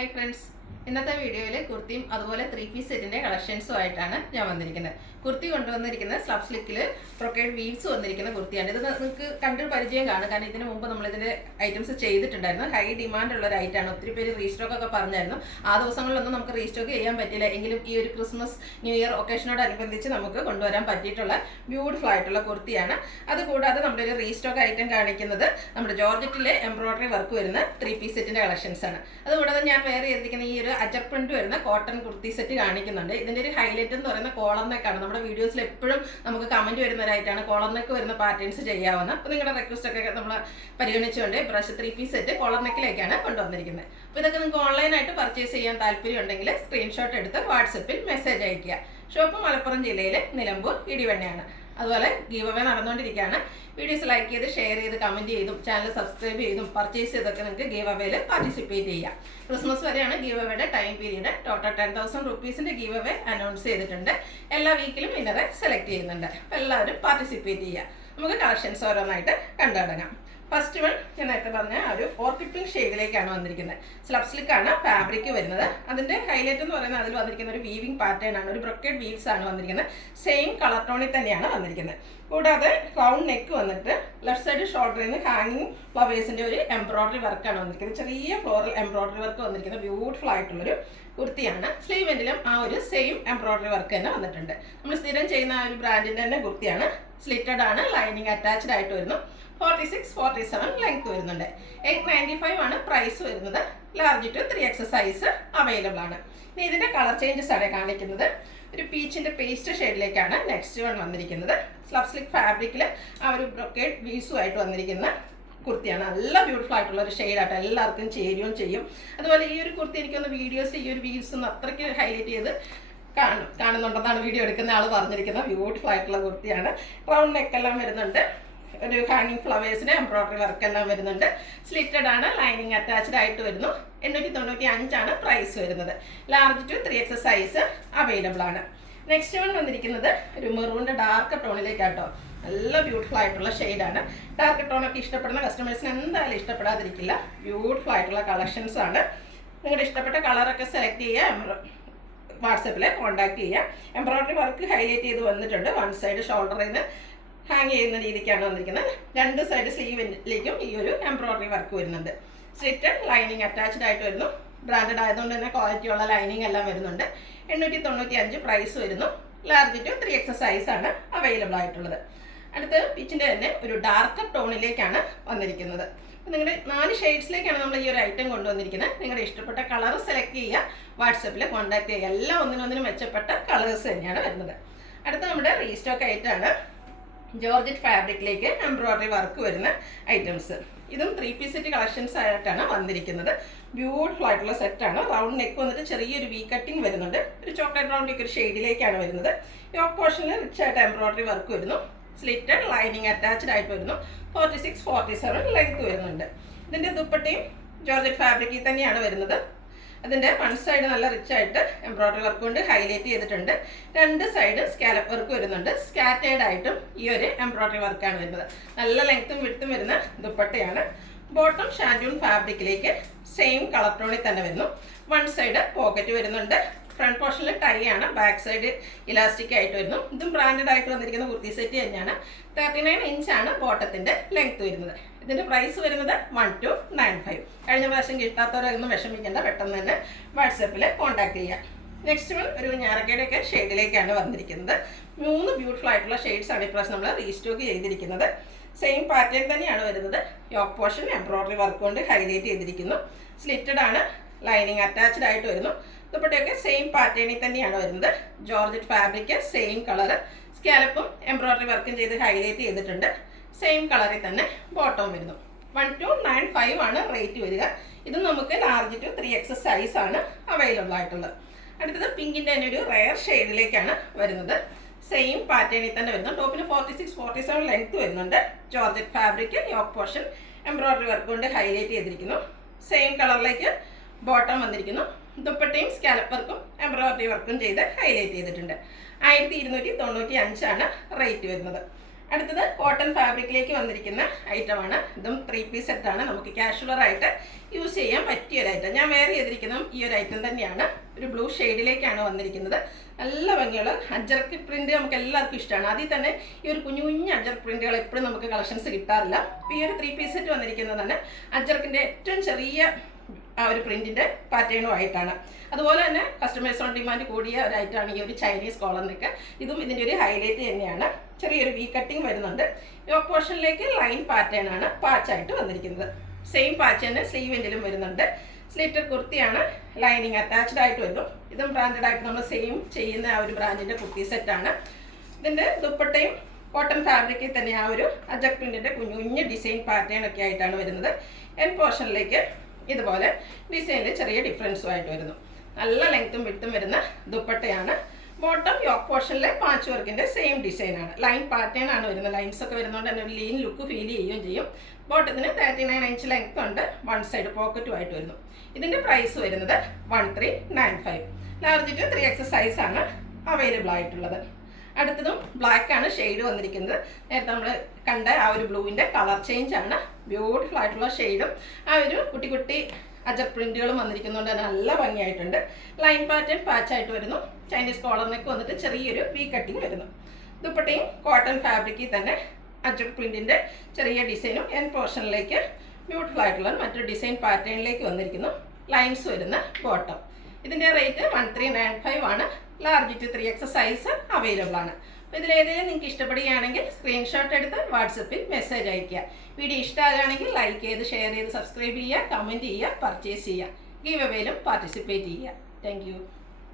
Hi friends, ഇന്നത്തെ വീഡിയോയിൽ കുർത്തിയും അതുപോലെ 3 പീസ് സെറ്റിൻ്റെ കളക്ഷൻസുമായിട്ടാണ് ഞാൻ വന്നിരിക്കുന്നത്. കുർത്തി കൊണ്ടുവന്നിരിക്കുന്നത് സ്ലബ് സ്ലിക്കിൽ ബ്രൊക്കേഡ് വീവ്സ് വന്നിരിക്കുന്ന കുർത്തിയാണ്. ഇത് നിങ്ങൾക്ക് കണ്ടൊരു പരിചയം കാണും, കാരണം ഇതിന് മുമ്പ് നമ്മളിതിൻ്റെ ഐറ്റംസ് ചെയ്തിട്ടുണ്ടായിരുന്നു. ഹൈ ഡിമാൻഡ് ഉള്ള ഒരു ഐറ്റമാണ്. ഒത്തിരി പേര് റീസ്റ്റോക്ക് ഒക്കെ പറഞ്ഞായിരുന്നു. ആ ദിവസങ്ങളിലൊന്നും നമുക്ക് റീസ്റ്റോക്ക് ചെയ്യാൻ പറ്റില്ല, എങ്കിലും ഈ ഒരു ക്രിസ്മസ് ന്യൂ ഇയർ ഒക്കേഷനോടനുബന്ധിച്ച് നമുക്ക് കൊണ്ടുവരാൻ പറ്റിയിട്ടുള്ള ബ്യൂട്ടിഫുൾ ആയിട്ടുള്ള കുർത്തിയാണ്. അതുകൂടാതെ നമ്മുടെ ഒരു റീസ്റ്റോക്ക് ഐറ്റം കാണിക്കുന്നത് നമ്മുടെ ജോർജറ്റിലെ എംബ്രോയിഡറി വർക്ക് വരുന്ന 3 പീസ് സെറ്റിൻ്റെ കളക്ഷൻസ് ആണ്. അതുകൂടാതെ ഞാൻ വേറെ ചെയ്തിരിക്കുന്ന ഈ ഒരു അജർ പ്രിന്റ് വരുന്ന കോട്ടൺ കുർത്തി സെറ്റ് കാണിക്കുന്നുണ്ട്. ഇതിൻ്റെ ഒരു ഹൈലൈറ്റ് എന്ന് പറയുന്ന കോളർ നെക്കാണ്. നമ്മുടെ വീഡിയോസിൽ എപ്പോഴും നമുക്ക് കമന്റ് വരുന്നവരായിട്ടാണ് കോളർ നെക്ക് വരുന്ന പാറ്റേൺസ് ചെയ്യാവുന്ന. അപ്പോൾ നിങ്ങളുടെ റിക്വസ്റ്റ് ഒക്കെ നമ്മൾ പരിഗണിച്ചുകൊണ്ട് ബ്രഷ് 3 പീസ് സെറ്റ് കോളർ നെക്കിലേക്കാണ് കൊണ്ടുവന്നിരിക്കുന്നത്. അപ്പോൾ ഇതൊക്കെ നിങ്ങൾക്ക് ഓൺലൈനായിട്ട് പർച്ചേസ് ചെയ്യാൻ താല്പര്യം ഉണ്ടെങ്കിൽ സ്ക്രീൻഷോട്ട് എടുത്ത് വാട്സപ്പിൽ മെസ്സേജ് അയയ്ക്കുക. ഷോപ്പ് മലപ്പുറം ജില്ലയിലെ നിലമ്പൂർ ഇടിവണ്ണയാണ്. അതുപോലെ ഗീവ് അവേ നടന്നുകൊണ്ടിരിക്കുകയാണ്. വീഡിയോസ് ലൈക്ക് ചെയ്ത് ഷെയർ ചെയ്ത് കമൻറ്റ് ചെയ്തും ചാനൽ സബ്സ്ക്രൈബ് ചെയ്തും പർച്ചേസ് ചെയ്തൊക്കെ നിങ്ങൾക്ക് ഗീവ് അവേയിൽ പാർട്ടിസിപ്പേറ്റ് ചെയ്യാം. ക്രിസ്മസ് വരെയാണ് ഗീവ് അവേയുടെ ടൈം പീരീഡ്. ടോട്ടൽ 10,000 റുപ്പീസിൻ്റെ ഗീവ് അവേ അനൗൺസ് ചെയ്തിട്ടുണ്ട്. എല്ലാ വീക്കിലും വിന്നറെ സെലക്ട് ചെയ്യുന്നുണ്ട്. അപ്പോൾ എല്ലാവരും പാർട്ടിസിപ്പേറ്റ് ചെയ്യുക. നമുക്ക് കളക്ഷൻസ് ഓരോന്നായിട്ട് കണ്ടുടങ്ങാം. ഫസ്റ്റ് വൺ ഞാൻ നേരത്തെ പറഞ്ഞ ഒരു ഓർക്കിഡ് പിങ്ക് ഷെയ്ഡിലേക്കാണ് വന്നിരിക്കുന്നത്. സ്ലബ് സ്ലിക്കാണ് ഫാബ്രിക് വരുന്നത്. അതിൻ്റെ ഹൈലൈറ്റ് എന്ന് പറയുന്നത് അതിൽ വന്നിരിക്കുന്ന ഒരു വീവിംഗ് പാറ്റേൺ ആണ്. ഒരു ബ്രൊക്കേഡ് വീവ്സ് ആണ് വന്നിരിക്കുന്നത്. സെയിം കളർ ടോണിൽ തന്നെയാണ് വന്നിരിക്കുന്നത്. കൂടാതെ റൗണ്ട് നെക്ക് വന്നിട്ട് ലെഫ്റ്റ് സൈഡ് ഷോൾഡറിൽ നിന്ന് ഹാങ്ങിങ് ഫ്ലവേഴ്സിൻ്റെ ഒരു എംബ്രോയിഡറി വർക്കാണ് വന്നിരിക്കുന്നത്. ചെറിയ ഫ്ലോറൽ എംബ്രോയിഡറി വർക്ക് വന്നിരിക്കുന്ന ബ്യൂട്ടിഫുൾ ആയിട്ടുള്ളൊരു കുർത്തിയാണ്. സ്ലീവെൻറ്റിലും ആ ഒരു സെയിം എംബ്രോയിഡറി വർക്ക് തന്നെ വന്നിട്ടുണ്ട്. നമ്മൾ സ്ഥിരം ചെയ്യുന്ന ആ ഒരു ബ്രാൻഡിൻ്റെ തന്നെ കുർത്തിയാണ്. സ്ലിറ്റഡ് ആണ്, ലൈനിങ് അറ്റാച്ച്ഡ് ആയിട്ട് വരുന്നു. 46-47 ലെങ്ത് വരുന്നുണ്ട്. 895 ആണ് പ്രൈസ് വരുന്നത്. Large to 3X size available ആണ്. ഇനി ഇതിൻ്റെ കളർ ചേഞ്ചസ് ആണ് കാണിക്കുന്നത്. ഒരു പീച്ചിൻ്റെ പേസ്റ്റ് ഷെയ്ഡിലേക്കാണ് നെക്സ്റ്റ് വൺ വന്നിരിക്കുന്നത്. സ്ലബ് സ്ലിക്ക് ഫാബ്രിക്കിൽ ആ ഒരു ബ്രൊക്കേഡ് വീസുമായിട്ട് വന്നിരിക്കുന്ന കുർത്തിയാണ്. നല്ല ബ്യൂട്ടിഫുൾ ആയിട്ടുള്ള ഒരു ഷെയ്ഡായിട്ട് എല്ലാവർക്കും ചേരുകയും ചെയ്യും. അതുപോലെ ഈ ഒരു കുർത്തി എനിക്കൊന്ന് വീഡിയോസ് ഈ ഒരു വീവ്സ് ഒന്ന് അത്രയ്ക്ക് ഹൈലൈറ്റ് ചെയ്ത് കാണുന്നുണ്ടെന്നാണ് വീഡിയോ എടുക്കുന്ന ആൾ പറഞ്ഞിരിക്കുന്നത്. ബ്യൂട്ടിഫുൾ ആയിട്ടുള്ള കുർത്തിയാണ്. റൗണ്ട് നെക്കെല്ലാം വരുന്നുണ്ട്. ഒരു ഹാങ്ങിങ് ഫ്ലവേഴ്സിന് എംബ്രോയിഡറി വർക്ക് എല്ലാം വരുന്നുണ്ട്. സ്ലിറ്റഡ് ആണ്, ലൈനിങ് അറ്റാച്ച്ഡ് ആയിട്ട് വരുന്നു. 895 ആണ് പ്രൈസ് വരുന്നത്. Large to 3X size available ആണ്. നെക്സ്റ്റ് വൺ വന്നിരിക്കുന്നത് ഒരു മെറൂണിൻ്റെ ഡാർക്ക് ടോണിലേക്കാട്ടോ. നല്ല ബ്യൂട്ടിഫുൾ ആയിട്ടുള്ള ഷെയ്ഡാണ്. ഡാർക്ക് ടോണൊക്കെ ഇഷ്ടപ്പെടുന്ന കസ്റ്റമേഴ്സിന് എന്തായാലും ഇഷ്ടപ്പെടാതിരിക്കില്ല. ബ്യൂട്ടിഫുൾ ആയിട്ടുള്ള കളക്ഷൻസ് ആണ്. നിങ്ങളുടെ ഇഷ്ടപ്പെട്ട കളറൊക്കെ സെലക്ട് ചെയ്യുക, വാട്സപ്പിൽ കോൺടാക്ട് ചെയ്യുക. എംബ്രോയിഡറി വർക്ക് ഹൈലൈറ്റ് ചെയ്ത് വന്നിട്ടുണ്ട്. വൺ സൈഡ് ഷോൾഡറിൽ നിന്ന് ഹാങ് ചെയ്യുന്ന രീതിക്കാണ് വന്നിരിക്കുന്നത്. രണ്ട് സൈഡ് സ്ലീവിലേക്കും ഈ ഒരു എംബ്രോയിഡറി വർക്ക് വരുന്നുണ്ട്. സ്ലിറ്റഡ് ലൈനിങ് അറ്റാച്ച്ഡ് ആയിട്ട് വരുന്നു. ബ്രാൻഡഡ് ആയതുകൊണ്ട് തന്നെ ക്വാളിറ്റിയുള്ള ലൈനിങ് എല്ലാം വരുന്നുണ്ട്. 895 പ്രൈസ് വരുന്നു. ലാർജ് ടു 3X സൈസാണ് അവൈലബിൾ ആയിട്ടുള്ളത്. അടുത്ത് പീച്ചിൻ്റെ തന്നെ ഒരു ഡാർക്ക് ടോണിലേക്കാണ് വന്നിരിക്കുന്നത്. അപ്പോൾ നിങ്ങളുടെ 4 ഷെയ്ഡ്സിലേക്കാണ് നമ്മൾ ഈ ഒരു ഐറ്റം കൊണ്ടുവന്നിരിക്കുന്നത്. നിങ്ങളുടെ ഇഷ്ടപ്പെട്ട കളർ സെലക്ട് ചെയ്യുക, വാട്സപ്പിൽ കോൺടാക്ട് ചെയ്യുക. എല്ലാം ഒന്നിനൊന്നിനും മെച്ചപ്പെട്ട കളേഴ്സ് തന്നെയാണ് വരുന്നത്. അടുത്ത നമ്മുടെ റീസ്റ്റോക്ക് ഐറ്റമാണ്. ജോർജറ്റ് ഫാബ്രിക്കിലേക്ക് എംബ്രോയിഡറി വർക്ക് വരുന്ന ഐറ്റംസ്. ഇതും 3 പീസ് സെറ്റ് കളക്ഷൻസ് ആയിട്ടാണ് വന്നിരിക്കുന്നത്. ബ്യൂട്ടിഫുൾ ആയിട്ടുള്ള സെറ്റാണ്. റൗണ്ട് നെക്ക് വന്നിട്ട് ചെറിയൊരു വി കട്ടിങ് വരുന്നുണ്ട്. ഒരു ചോക്ലേറ്റ് റൗണ്ടിലേക്ക് ഒരു ഷെയ്ഡിലേക്കാണ് വരുന്നത്. യോക്ക് പോർഷനിൽ റിച്ച് ആയിട്ട് എംബ്രോയിഡറി വർക്ക് വരുന്നു. സ്ലിറ്റഡ് ലൈനിങ് അറ്റാച്ച്ഡ് ആയിട്ട് വരുന്നു. 46-47 ലെങ്ത് വരുന്നുണ്ട്. ഇതിൻ്റെ ദുപ്പട്ടയും ജോർജറ്റ് ഫാബ്രിക്കിൽ തന്നെയാണ് വരുന്നത്. അതിൻ്റെ വൺ സൈഡ് നല്ല റിച്ച് ആയിട്ട് എംബ്രോയിഡറി വർക്ക് കൊണ്ട് ഹൈലൈറ്റ് ചെയ്തിട്ടുണ്ട്. രണ്ട് സൈഡ് സ്കാലപ്പ് വർക്ക് വരുന്നുണ്ട്. സ്കാറ്റേഡ് ആയിട്ടും ഈ ഒരു എംബ്രോയിഡറി വർക്കാണ് വരുന്നത്. നല്ല ലെങ്ത്തും വിഡ്ത്തും വരുന്ന ദുപ്പട്ടയാണ്. ബോട്ടം ഷാൻഡൂൺ ഫാബ്രിക്കിലേക്ക് സെയിം കളർ ടോണിൽ തന്നെ വരുന്നു. വൺ സൈഡ് പോക്കറ്റ് വരുന്നുണ്ട്. ഫ്രണ്ട് പോർഷനിൽ ടൈ ആണ്, ബാക്ക് സൈഡ് ഇലാസ്റ്റിക് ആയിട്ട് വരുന്നു. ഇതും ബ്രാൻഡഡ് ആയിട്ട് വന്നിരിക്കുന്ന കുർത്തി സെറ്റ് തന്നെയാണ്. 39 ഇഞ്ചാണ് ബോട്ടത്തിൻ്റെ ലെങ്ത് വരുന്നത്. ഇതിൻ്റെ പ്രൈസ് വരുന്നത് 1295. കഴിഞ്ഞ പ്രാവശ്യം കിട്ടാത്തവരൊന്നും വിഷമിക്കേണ്ട, പെട്ടെന്ന് തന്നെ വാട്സപ്പിൽ കോൺടാക്ട് ചെയ്യാം. നെക്സ്റ്റ് വൺ ഒരു ഞാറക്കയുടെയൊക്കെ ഷെയ്ഡിലേക്കാണ് വന്നിരിക്കുന്നത്. 3 ബ്യൂട്ടിഫുൾ ആയിട്ടുള്ള ഷെയ്ഡ്സ് ആണ് ഇപ്രാവശ്യം നമ്മൾ റീസ്റ്റോക്ക് ചെയ്തിരിക്കുന്നത്. സെയിം പാറ്റേൺ തന്നെയാണ് വരുന്നത്. യോക്ക് പോർഷൻ എംബ്രോയിഡറി വർക്ക് കൊണ്ട് ഹൈലൈറ്റ് ചെയ്തിരിക്കുന്നു. സ്ലിറ്റഡ് ആണ്, ലൈനിങ് അറ്റാച്ച്ഡ് ആയിട്ട് വരുന്നു. ദുപ്പട്ടയൊക്കെ സെയിം പാറ്റേണിൽ തന്നെയാണ് വരുന്നത്. ജോർജറ്റ് ഫാബ്രിക് സെയിം കളർ, സ്കാലപ്പും എംബ്രോയിഡറി വർക്കും ചെയ്ത് ഹൈലൈറ്റ് ചെയ്തിട്ടുണ്ട്. സെയിം കളറിൽ തന്നെ ബോട്ടവും വരുന്നു. 1295 ആണ് റേറ്റ് വരിക. ഇത് നമുക്ക് ലാർജ് ടു 3X സൈസാണ് അവൈലബിൾ ആയിട്ടുള്ളത്. അടുത്തത് പിങ്കിൻ്റെ തന്നെ ഒരു റെയർ ഷെയ്ഡിലേക്കാണ് വരുന്നത്. സെയിം പാറ്റേണിൽ തന്നെ വരുന്നു. ടോപ്പിന് 46-47 ലെങ്ത് വരുന്നുണ്ട്. Georgette fabric, yoke portion embroidery work കൊണ്ട് ഹൈലൈറ്റ് ചെയ്തിരിക്കുന്നു. സെയിം കളറിലേക്ക് ബോട്ടം വന്നിരിക്കുന്നു. ദുപ്പട്ടയും സ്കാലപ്പ് വർക്കും എംബ്രോയിഡറി വർക്കും ചെയ്ത് ഹൈലൈറ്റ് ചെയ്തിട്ടുണ്ട്. 1295 ആണ് റേറ്റ് വരുന്നത്. അടുത്തത് കോട്ടൺ ഫാബ്രിക്കിലേക്ക് വന്നിരിക്കുന്ന ഐറ്റമാണ്. ഇതും 3 പീസ് സെറ്റാണ്. നമുക്ക് കാഷ്വലറായിട്ട് യൂസ് ചെയ്യാൻ പറ്റിയ ഒരു ഐറ്റം. ഞാൻ വെയർ ചെയ്തിരിക്കുന്നതും ഈ ഒരു ഐറ്റം തന്നെയാണ്. ഒരു ബ്ലൂ ഷെയ്ഡിലേക്കാണ് വന്നിരിക്കുന്നത്. നല്ല ഭംഗിയുള്ള അജർക്ക് പ്രിന്റ് നമുക്ക് എല്ലാവർക്കും ഇഷ്ടമാണ്. അതിൽ തന്നെ ഈ ഒരു കുഞ്ഞു കുഞ്ഞു അജർക്ക് പ്രിന്റുകൾ എപ്പോഴും നമുക്ക് കളക്ഷൻസ് കിട്ടാറില്ല. അപ്പോൾ ഈ ഒരു 3 പീസ് സെറ്റ് വന്നിരിക്കുന്നത് തന്നെ അജർക്കിൻ്റെ ഏറ്റവും ചെറിയ ആ ഒരു പ്രിന്റിൻ്റെ പാറ്റേണും ആയിട്ടാണ്. അതുപോലെ തന്നെ കസ്റ്റമേഴ്സ് ഓൺ ഡിമാൻഡ് കൂടിയ ഒരു ഐറ്റമാണ് ഈ ഒരു ചൈനീസ് കോളറിനൊക്കെ. ഇതും ഇതിൻ്റെ ഒരു ഹൈലൈറ്റ് തന്നെയാണ്. ചെറിയൊരു വി കട്ടിങ് വരുന്നുണ്ട്. യോക്ക് പോർഷനിലേക്ക് ലൈൻ പാറ്റേൺ ആണ് പാച്ചായിട്ട് വന്നിരിക്കുന്നത്. സെയിം പാച്ച് തന്നെ സ്ലീവ് എൻഡിലും വരുന്നുണ്ട്. സ്ലിറ്റർ കുർത്തിയാണ്, ലൈനിങ് അറ്റാച്ച്ഡ് ആയിട്ട് വരുന്നു. ഇതും ബ്രാൻഡഡ് ആയിട്ട് നമ്മൾ സെയിം ചെയ്യുന്ന ആ ഒരു ബ്രാൻഡിൻ്റെ കുർത്തി സെറ്റാണ്. ഇതിൻ്റെ ദുപ്പട്ടയും കോട്ടൺ ഫാബ്രിക്കിൽ തന്നെ ആ ഒരു അജക് പ്രിന്റിൻ്റെ കുഞ്ഞു കുഞ്ഞ് ഡിസൈൻ പാറ്റേൺ ഒക്കെ ആയിട്ടാണ് വരുന്നത്. എൻ പോർഷനിലേക്ക് ഇതുപോലെ ഡിസൈനിൽ ചെറിയ ഡിഫറൻസുമായിട്ട് വരുന്നു. നല്ല ലെങ്ത്തും വിട്ടും വരുന്ന ദുപ്പട്ടയാണ്. ബോട്ടം യോക്ക് പോർഷനിലെ പാച്ച് വർക്കിൻ്റെ സെയിം ഡിസൈനാണ്. ലൈൻ പാറ്റേൺ ആണ് വരുന്നത്. ലൈൻസ് ഒക്കെ വരുന്നതുകൊണ്ട് തന്നെ ഒരു ലീൻ ലുക്ക് ഫീൽ ചെയ്യുകയും ചെയ്യും. ബോട്ടത്തിന് 39 ഇഞ്ച് ലെങ്ത് ഉണ്ട്. വൺ സൈഡ് പോക്കറ്റുമായിട്ട് വരുന്നു. ഇതിൻ്റെ പ്രൈസ് വരുന്നത് 1395. ലാർജ് ടു 3X സൈസാണ് അവൈലബിൾ ആയിട്ടുള്ളത്. അടുത്തതും ബ്ലാക്ക് ആണ് ഷെയ്ഡ് വന്നിരിക്കുന്നത്. നേരത്തെ നമ്മൾ കണ്ട ആ ഒരു ബ്ലൂവിൻ്റെ കളർ ചേഞ്ച് ആണ്. ബ്യൂട്ടിഫുൾ ആയിട്ടുള്ള ഷെയ്ഡും ആ ഒരു കുട്ടി കുട്ടി അജക് പ്രിന്റുകളും വന്നിരിക്കുന്നതുകൊണ്ട് തന്നെ നല്ല ഭംഗിയായിട്ടുണ്ട്. ലൈൻ പാറ്റേൺ പാച്ചായിട്ട് വരുന്നു. ചൈനീസ് കോളറിനൊക്കെ വന്നിട്ട് ചെറിയൊരു വി കട്ടിങ് വരുന്നു. ദുപ്പട്ടയും കോട്ടൺ ഫാബ്രിക്കിൽ തന്നെ അജക് പ്രിന്റിൻ്റെ ചെറിയ ഡിസൈനും എൻ പോർഷനിലേക്ക് ബ്യൂട്ടിഫുൾ ആയിട്ടുള്ള മറ്റൊരു ഡിസൈൻ പാറ്റേണിലേക്ക് വന്നിരിക്കുന്നു. ലൈൻസ് വരുന്ന ബോട്ടം. ഇതിൻ്റെ റേറ്റ് 1395 ആണ്. Large to 3X size available ആണ്. അപ്പോൾ ഇതിലേതെങ്കിലും നിങ്ങൾക്ക് ഇഷ്ടപ്പെടുകയാണെങ്കിൽ സ്ക്രീൻഷോട്ട് എടുത്ത് വാട്സപ്പിൽ മെസ്സേജ് അയയ്ക്കുക. വീഡിയോ ഇഷ്ടമാകുകയാണെങ്കിൽ ലൈക്ക് ചെയ്ത് ഷെയർ ചെയ്ത് സബ്സ്ക്രൈബ് ചെയ്യുക, കമൻറ്റ് ചെയ്യുക, പർച്ചേസ് ചെയ്യുക. ഗീവ് അവേയിലും പാർട്ടിസിപ്പേറ്റ് ചെയ്യുക. താങ്ക്